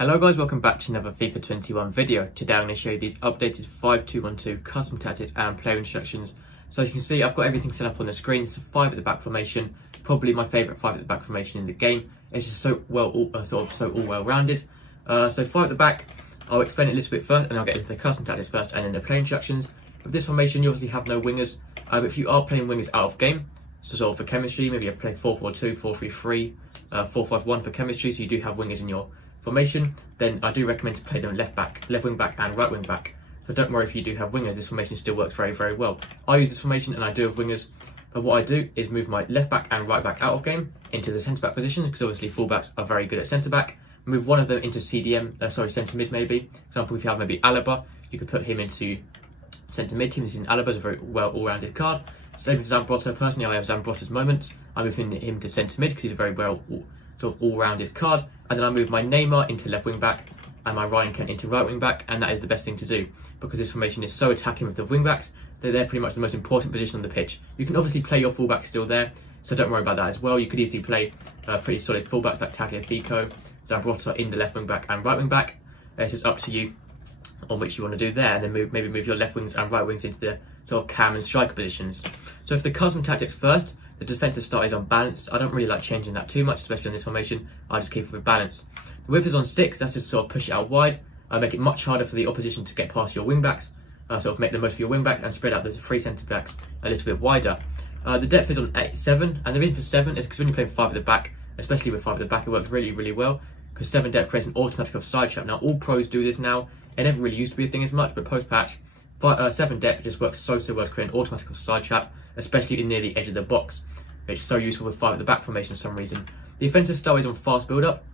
Hello guys, welcome back to another FIFA 21 video. Today I'm going to show you these updated 5-2-1-2 custom tactics and player instructions. So as you can see, I've got everything set up on the screen. It's a 5 at the back formation, probably my favourite 5 at the back formation in the game. It's just so well, all well rounded. So 5 at the back, I'll explain it a little bit first and I'll get into the custom tactics first and then the player instructions. With this formation you obviously have no wingers, but if you are playing wingers out of game, so sort of for chemistry, maybe you've played 4-4-2, 4-3-3, 4-5-1 for chemistry, so you do have wingers in your formation, then I do recommend to play them left wing back and right wing back. So don't worry if you do have wingers, this formation still works very, very well. I use this formation and I do have wingers, but what I do is move my left back and right back out of game into the centre back position, because obviously fullbacks are very good at centre back. Move one of them into centre mid maybe. For example, if you have maybe Alaba, you could put him into centre mid team. This is Alaba's a very well all-rounded card. Same with Zambrotta. Personally, I have Zambrotta's moments. I move him to centre mid because he's a very well sort of all-rounded card. And then I move my Neymar into left wing back and my Ryan Kent into right wing back, and that is the best thing to do because this formation is so attacking with the wing backs that they're pretty much the most important position on the pitch. You can obviously play your fullbacks still there, so don't worry about that as well. You could easily play pretty solid fullbacks like Tagliafico, Zambrotta in the left wing back and right wing back. It's just up to you on which you want to do there, and then maybe move your left wings and right wings into the sort of cam and striker positions. So for the custom tactics first, the defensive start is on balance. I don't really like changing that too much, especially in this formation. I just keep it with balance. The width is on 6, that's just sort of push it out wide. Make it much harder for the opposition to get past your wing backs. Sort of make the most of your wing backs and spread out the three centre backs a little bit wider. The depth is on 7, and the reason for 7 is because when you play 5 at the back, especially with 5 at the back, it works really, really well. Because 7 depth creates an automatic offside trap. Now all pros do this now. It never really used to be a thing as much, but post patch, 7 depth just works so well to create an automatic offside trap, especially near the edge of the box. It's so useful with 5 at the back formation for some reason. The offensive style is on fast build up.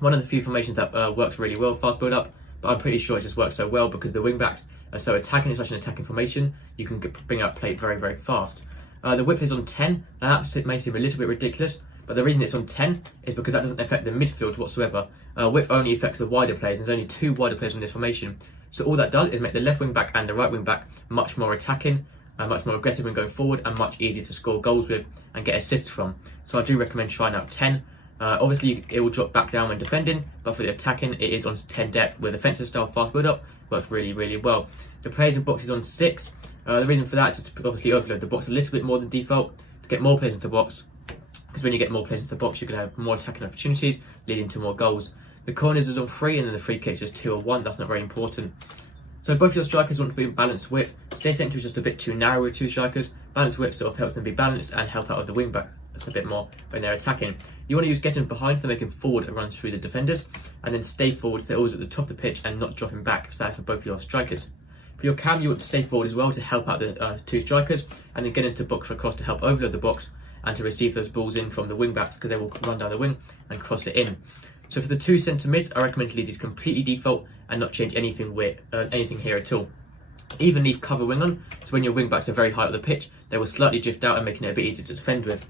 One of the few formations that works really well, fast build up, but I'm pretty sure it just works so well because the wing backs are so attacking. It's such an attacking formation. You can bring out play very, very fast. The width is on 10. Now that may seem a little bit ridiculous, but the reason it's on 10 is because that doesn't affect the midfield whatsoever. Width only affects the wider players, and there's only 2 wider players in this formation. So all that does is make the left wing back and the right wing back much more attacking, much more aggressive when going forward, and much easier to score goals with and get assists from. So I do recommend trying out 10. Obviously it will drop back down when defending, but for the attacking it is on 10 depth with offensive style fast build up. Works really, really well. The players in box is on 6. The reason for that is to obviously overload the box a little bit more than default to get more players into the box, because when you get more players into the box you're going to have more attacking opportunities leading to more goals. The corners is on 3, and then the free kicks is 2 or 1. That's not very important. So both your strikers want to be in balanced width. Stay central is just a bit too narrow with 2 strikers. Balanced width sort of helps them be balanced and help out with the wing back a bit more when they're attacking. You want to use getting behind so they can forward and run through the defenders, and then stay forward so they're always at the top of the pitch and not dropping back. So that's for both your strikers. For your cam, you want to stay forward as well to help out the 2 strikers, and then get into box for cross to help overload the box and to receive those balls in from the wing backs, because they will run down the wing and cross it in. So for the 2 centre mids, I recommend to leave these completely default and not change anything here at all. Even leave cover wing on, so when your wing backs are very high up the pitch, they will slightly drift out and making it a bit easier to defend with.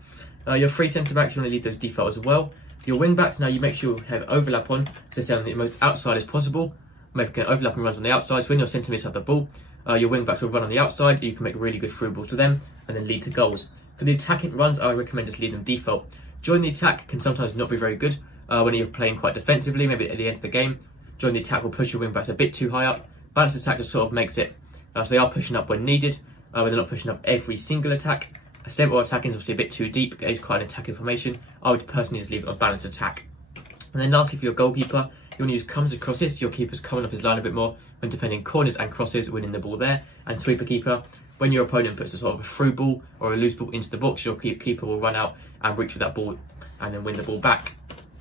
Your 3 centre backs, you want to leave those default as well. Your wing backs, now you make sure you have overlap on, so stay on the most outside as possible. Make an overlapping runs on the outside, so when your centre mids have the ball, your wing backs will run on the outside. You can make really good through balls to them and then lead to goals. For the attacking runs, I recommend just leave them default. Join the attack can sometimes not be very good when you're playing quite defensively, maybe at the end of the game. Join the attack will push your wing backs a bit too high up. Balanced attack just sort of makes it so they are pushing up when needed, when they're not pushing up every single attack. A central attacking is obviously a bit too deep. It is quite an attacking formation. I would personally just leave it on balanced attack. And then lastly, for your goalkeeper, you want to use comes and crosses. Your keeper's coming off his line a bit more when defending corners and crosses, winning the ball there. And sweeper keeper, when your opponent puts a sort of a through ball or a loose ball into the box, your keeper will run out and reach for that ball and then win the ball back.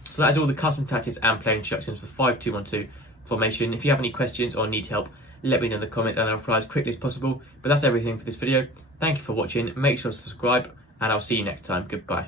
So that is all the custom tactics and player instructions for 5-2-1-2 formation. If you have any questions or need help, let me know in the comments and I'll reply as quickly as possible. But that's everything for this video. Thank you for watching. Make sure to subscribe and I'll see you next time. Goodbye.